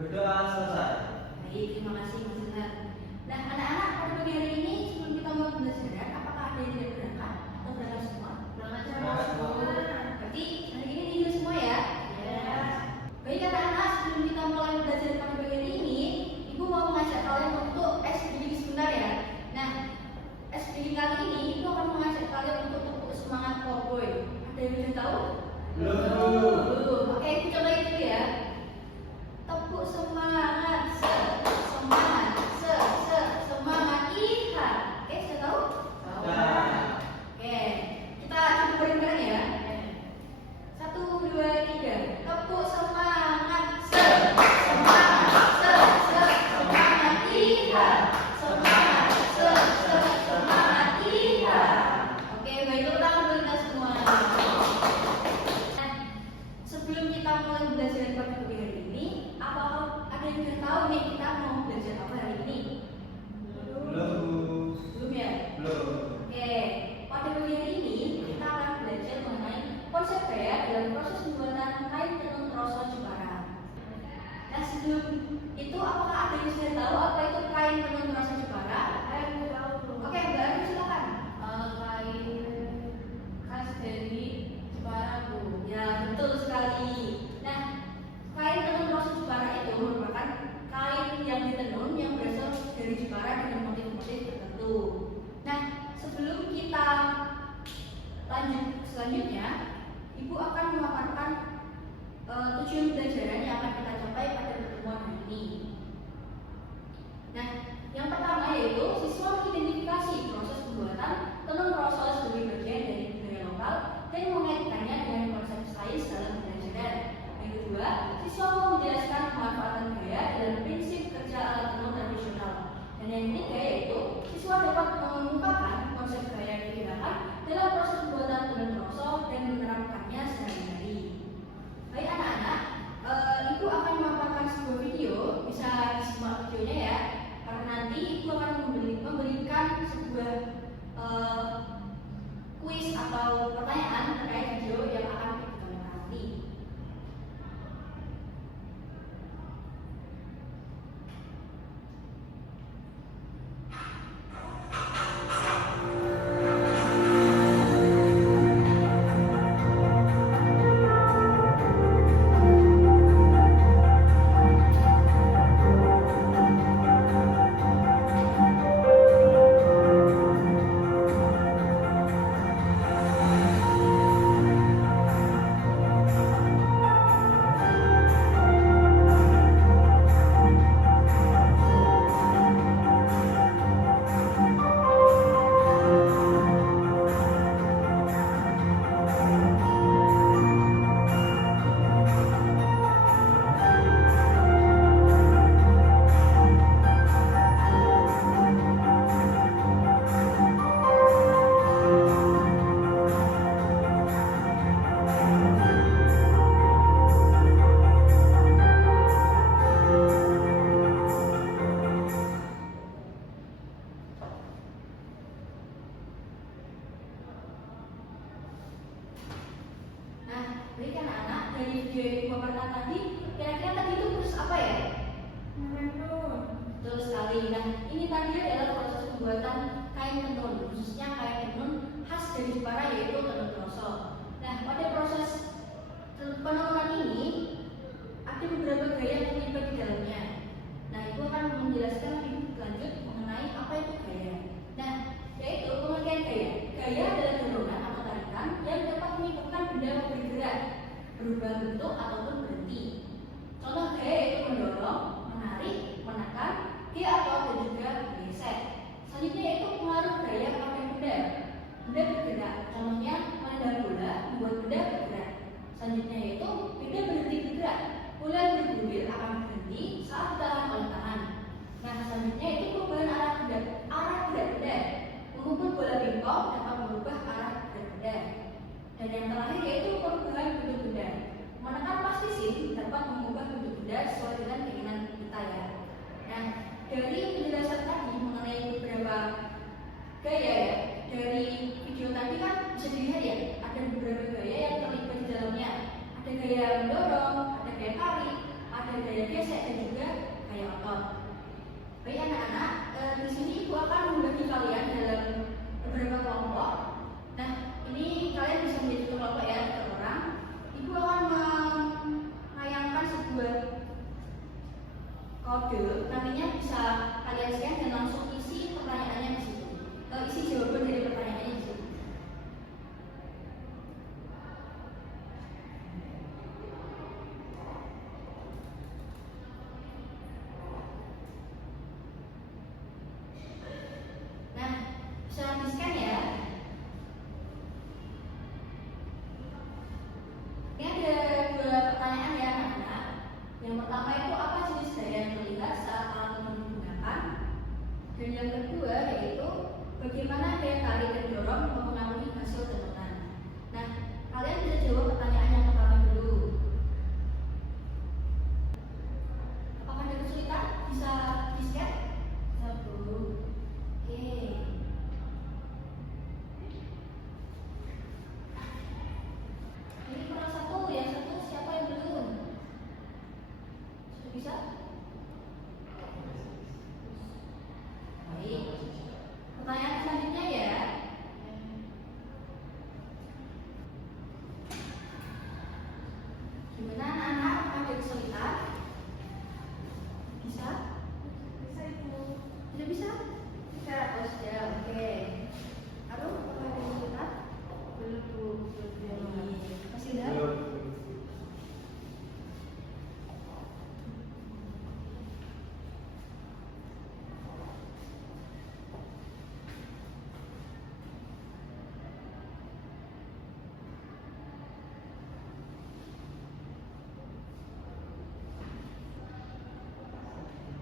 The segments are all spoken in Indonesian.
Berdoa selesai. Baik, terima kasih Mas Ilham. Nah, anak-anak, pada pagi hari ini sebelum kita mulai pembelajaran, apakah ada yang tidak berangkat atau berangkat semua? Berangkat Berangkat semua. Berarti hari ini nihil semua ya? Ya. Baik anak-anak, sebelum kita mulai belajar pada pagi hari ini, Ibu mau mengajak kalian untuk SPG sebentar ya. Nah, SPG kali ini Ibu akan mengajak kalian untuk tepuk semangat cowboy. Ada yang sudah tahu? Belum. Belum. Oke, Ibu coba itu ya. Tepuk semangat, semangat, semangat, iya. Oke, sudah tahu? Nah. Oke, kita coba bareng-bareng ya. 1, 2, 3. Tepuk semangat, semangat, semangat, iya. Semangat, semangat, iya. Oke, baik, tepuk tangan dulu kita semua. Nah, sebelum kita mulai belajar pada pagi hari ini, apa ada yang sudah tahu nih kita mau belajar apa hari ini? Belum. Belum ya? Belum. Oke, pada pagi hari ini kita akan belajar mengenai konsep gaya dalam proses pembuatan kain tenun trosol Jepara. Nah, sebelum itu apakah ada yang sudah tahu apa itu kain tenun trosol Jepara? Oke, Mbak Arif silakan. Kain khas dari Jepara, Bu. Ya, betul sekali. Nah, kain tenun trosol Jepara itu merupakan kain yang ditenun yang berasal dari Jepara dengan motif-motif tertentu. Nah, sebelum kita lanjut selanjutnya, Ibu akan memaparkan tujuan pembelajaran yang akan kita capai pada pertemuan hari ini. Nah, yang pertama yaitu siswa mengidentifikasi proses pembuatan tenun trosol sebagai bagian dari budaya lokal dan mengaitkannya dengan konsep sains dalam pembelajaran. Yang kedua, siswa mau menjelaskan pemanfaatan gaya dalam prinsip kerja alat tenun tradisional. Dan yang ketiga yaitu siswa dapat mengungkapkan konsep gaya yang digunakan dalam proses pembuatan tenun trosol dan menerapkannya sehari-hari. Baik anak-anak, Ibu akan memaparkan sebuah video, bisa disimak videonya ya. Karena nanti Ibu akan memberikan sebuah kuis atau pertanyaan terkait video yang akan kita tonton nanti. Nah, baik anak-anak, dari video yang dipaparkan tadi, kira-kira tadi itu proses apa ya? Betul sekali. Nah, ini tadi adalah proses pembuatan kain tenun, khususnya kain tenun khas dari Jepara yaitu tenun trosol. Nah, pada proses penenunan ini ada beberapa gaya yang terlibat di dalamnya. Nah, Ibu akan menjelaskan lebih lanjut mengenai apa itu gaya. Nah, yaitu pengertian gaya. Gaya adalah dorongan atau tarikan yang dapat menyebabkan benda bergerak, berubah bentuk ataupun berhenti. Contoh gaya yaitu mendorong, menarik, menekan, atau dan juga bergeser. Selanjutnya yaitu pengaruh gaya pada benda. Benda bergerak, contohnya menendang bola membuat benda bergerak. Selanjutnya yaitu benda berhenti bergerak. Bola yang bergulir akan berhenti saat ditahan oleh tangan. Nah, selanjutnya itu perubahan arah gerak benda. Memukul bola pingpong dapat merubah arah gerak benda. Dan yang terakhir yaitu perubahan bentuk benda. Menekan pasti sih dapat mengubah bentuk benda sesuai dengan keinginan kita ya. Nah, dari penjelasan tadi mengenai beberapa gaya ya, dari video tadi kan bisa dilihat ya, ada beberapa gaya yang terlibat di dalamnya. Ada gaya mendorong, ada gaya tarik, ada gaya gesek dan juga Baik anak-anak, di sini ibu akan membagi kalian dalam beberapa kelompok. Nah, ini kalian bisa menjadi kelompok ya, 3 orang. Ibu akan menayangkan sebuah kode, nantinya bisa kalian scan dan langsung isi pertanyaannya di situ. Isi jawaban dari pertanyaannya di situ. Nah, bisa di-scan ya. Ini ada 2 pertanyaan ya anak-anak. Yang pertama itu apa jenis gaya yang terlihat saat alat tenun digunakan? Dan yang kedua yaitu bagaimana daya tarik dan dorong mempengaruhi hasil tenunan. Nah, kalian bisa jawab pertanyaan yang pertama dulu. Apakah ada kesulitan? Bisa di-scan? Oke. Ini kurang satu, yang satu siapa yang belum? Sudah bisa? Baik. Pertanyaan selanjutnya ya. Gimana anak-anak? Ada kesulitan? Bisa? Bisa Ibu. Tidak bisa? Bisa. Oh, sudah. Oke. Arum, apakah ada kesulitan? Belum Bu. Masih ada? Belum.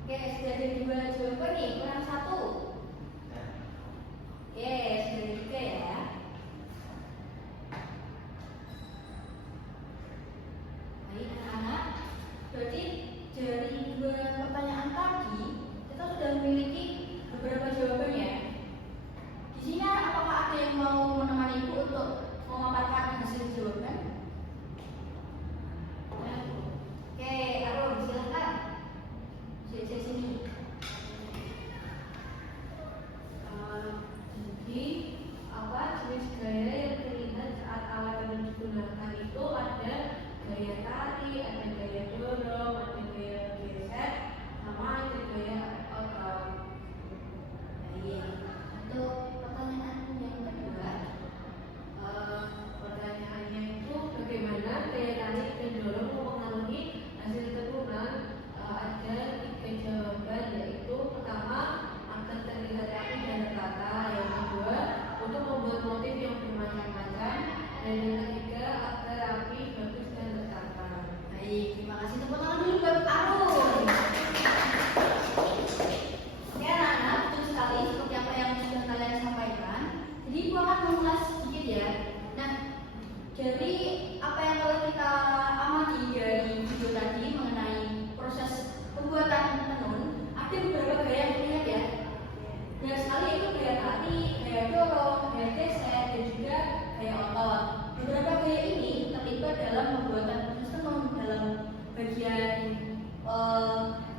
Oke, sudah ada 2 jawaban nih, kurang 1. Nah, Oke, sudah ada 3 ya. Baik anak-anak, berarti dari 2 pertanyaan tadi kita sudah memiliki beberapa jawaban ya. Di sini apakah ada yang mau menemani ibu untuk memaparkan hasil jawaban? Oke, Arum, silakan. Saya sini. Jadi apa jenis gaya yang terlihat saat alat tenun digunakan itu ada gaya tari, ada gaya dorong, ada gaya geser, sama ada gaya otot. Baik. Untuk pertanyaan yang kedua, Pertanyaannya itu bagaimana gaya tarik dan dorong mempengaruhi hasil tenunan? Ada 3 jawaban, yaitu pertama agar terlihat rapi dan tertata, yang kedua untuk membuat motif yang bermacam-macam, dan yang ketiga agar rapi, bagus dan tertata. baik, terima kasih. Tepuk tangan dulu buat Arum. Oke anak-anak, betul sekali seperti apa yang sudah kalian sampaikan. Jadi ibu akan mengulas sedikit ya. Nah, dari apa yang telah kita amati dari video tadi mengenai proses pembuatan tenun, ada beberapa gaya yang terlihat ya. Benar sekali itu gaya tari, gaya dorong, gaya geser, dan juga gaya otot. Beberapa gaya ini terlibat dalam pembuatan proses tenun dalam bagian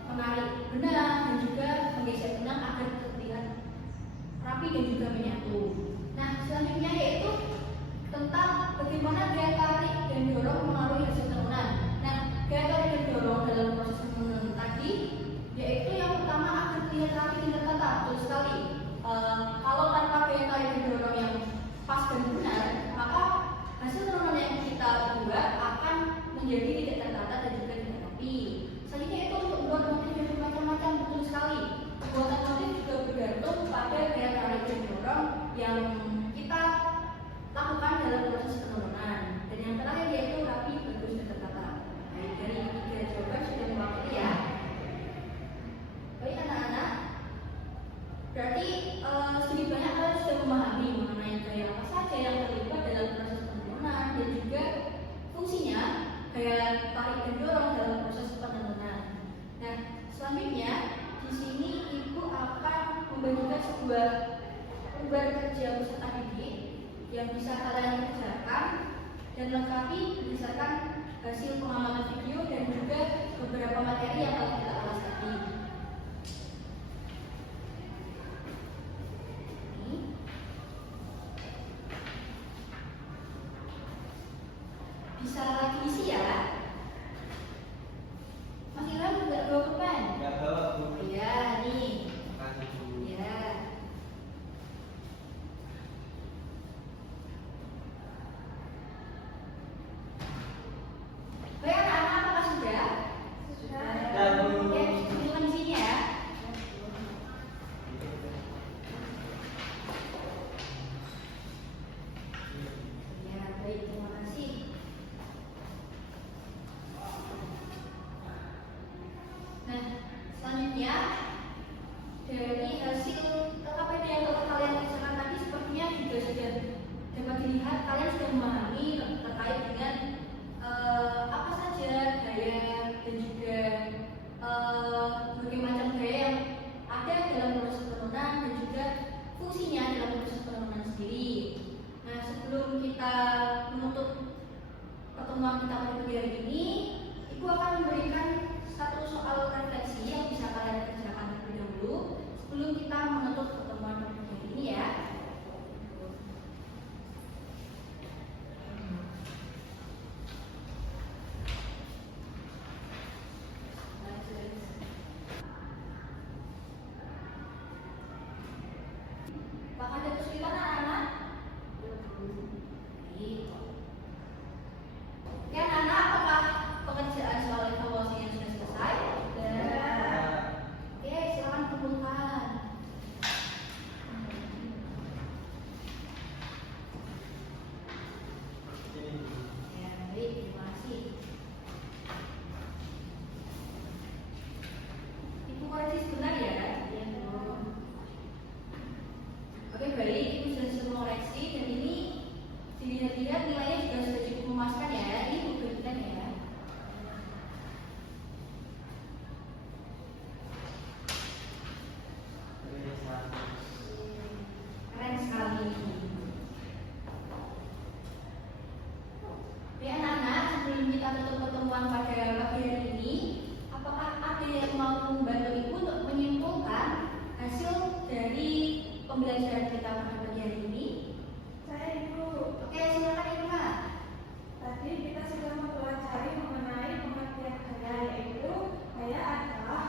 menarik benang dan juga menggeser benang agar terlihat rapi dan juga menyatu. Nah, selanjutnya yaitu tentang bagaimana gaya tarik dan dorong mempengaruhi hasil tenunan. Nah, gaya tarik dan dorong dalam proses tenunan tadi yaitu yang pertama agar terlihat rapi dan tertata. Betul sekali. Kalau tanpa gaya tarik dan dorong yang pas dan benar, maka hasil tenunan yang kita buat akan menjadi tidak tertata dan juga tidak rapi. Selanjutnya itu untuk membuat motif yang bermacam-macam. Betul sekali. Pembuatan motif juga bergantung pada gaya tarik dan dorong yang kita lakukan dalam proses penurunan. Dan yang terakhir yaitu rapi, bagus, dan tertata. Baik, dari 3 jawaban sudah mewakili ya. Baik anak-anak, berarti sedikit banyak kalian sudah memahami mengenai gaya apa saja yang terlibat dalam proses penurunan dan juga fungsinya gaya tarik dan dorong dalam proses penurunan. Nah, selanjutnya di sini ibu akan membagikan sebuah lembar kerja peserta didik yang bisa kalian kerjakan dan lengkapi berdasarkan hasil pengamatan video dan juga beberapa materi yang telah kita ulas tadi. bisa lagi isi ya. Mas Ilham nggak bawa pulpen? Enggak bawa Bu. Iya, nih. Makasih Bu. Iya. Baik anak-anak, apakah sudah? Sudah, Bu. Oke, tunjukkan di sini ya. Ya, baik, terima kasih. Nah, selanjutnya dari hasil LKPD yang telah kalian kerjakan tadi sepertinya juga sudah dapat dilihat kalian sudah memahami terkait dengan apa saja gaya dan juga berbagai macam gaya yang ada dalam proses penurunan dan juga fungsinya dalam proses penurunan sendiri. Nah, sebelum kita menutup pertemuan kita pada pagi hari ini, Ibu akan memberikan satu soal refleksi yang bisa kalian kerjakan terlebih dahulu sebelum kita menutup pertemuan pada pagi hari ini ya. Apakah ada kesulitan anak-anak? Baik. Ya anak-anak, apakah pekerjaan soal evaluasi yang sudah selesai? Sudah. Oke, silakan kumpulkan. Ini Bu. Ya, baik, terima kasih. Ibu koreksi sebentar ya. Iya, Bu. Oke, baik, Ibu sudah mengoreksi dan ini dilihat-lihat nilainya juga sudah cukup memuaskan ya. Ini Ibu berikan ya. Ini satu. Keren sekali. Ya anak-anak, sebelum kita tutup pertemuan pada pagi hari ini, apakah ada yang mau membantu Ibu untuk menyimpulkan hasil dari pembelajaran kita pada pagi hari ini? Saya Ibu, Oke, silakan Ibu Kak. tadi kita sudah mempelajari mengenai pengertian gaya, yaitu gaya adalah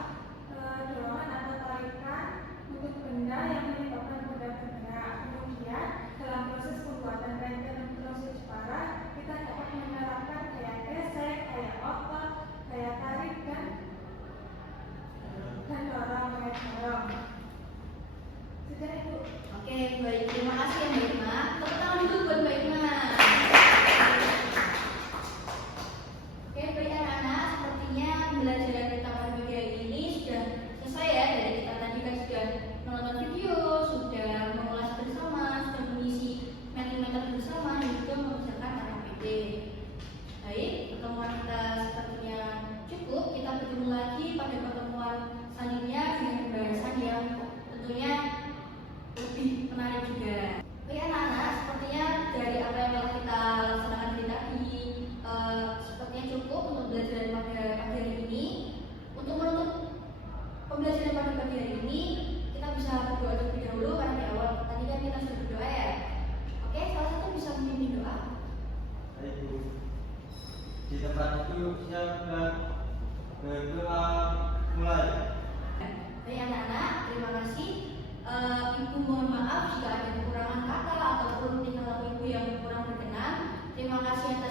dorongan atau tarikan untuk benda yang menyebabkan benda bergerak. Kemudian dalam proses pembuatan rangkaian proses parah, kita dapat menerapkan gaya gesek, gaya otot, gaya tarik dan dorong, gaya dorong. Sudah Ibu. Oke, baik. Terima kasih ya Mbak Irma. Tepuk tangan dulu buat Mbak Irma. Oke, baik anak-anak. Sepertinya pembelajaran kita pada pagi hari ini sudah selesai ya. Dari kita tadi kan sudah menonton video, sudah mengulas bersama, sudah mengisi meter-meter bersama dan juga mengerjakan LKPD. Baik, pertemuan kita sepertinya cukup. Kita bertemu lagi pada pertemuan selanjutnya dengan pembahasan yang tentunya lebih menarik juga. Oke anak-anak, sepertinya dari apa yang telah kita laksanakan hari tadi sepertinya cukup untuk belajar pada pagi hari ini. Untuk menutup pembelajaran pada pagi hari ini, kita bisa berdoa terlebih dahulu karena di awal tadi kan kita sudah berdoa ya. Oke, salah satu bisa memimpin doa. Baik Bu. Di tempat itu siapkan berdoa mulai. Baik anak-anak, terima kasih. Ibu mohon maaf jika ada kekurangan kata ataupun tingkah laku Ibu yang kurang berkenan. Terima kasih atas